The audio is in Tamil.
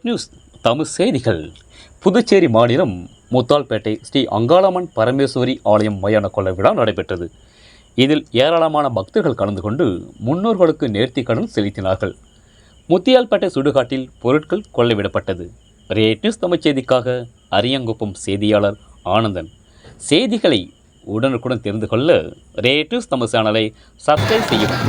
ரேட் நியூஸ் தமிழ் செய்திகள். புதுச்சேரி மாநிலம் முத்தால்பேட்டை ஸ்ரீ அங்காளம்மன் பரமேஸ்வரி ஆலயம் மயான கொள்ள விழா நடைபெற்றது. இதில் ஏராளமான பக்தர்கள் கலந்து கொண்டு முன்னோர்களுக்கு நேர்த்தி கடன் செலுத்தினார்கள். முத்தியால்பேட்டை சுடுகாட்டில் பொருட்கள் கொள்ளைவிடப்பட்டது. ரேட் நியூஸ் தமிழ் செய்திக்காக அரியங்குப்பம் செய்தியாளர் ஆனந்தன். செய்திகளை உடனுக்குடன் தெரிந்து கொள்ள ரேட் நியூஸ் தமிழ் சேனலை சப்ஸ்கிரைப் செய்யவும்.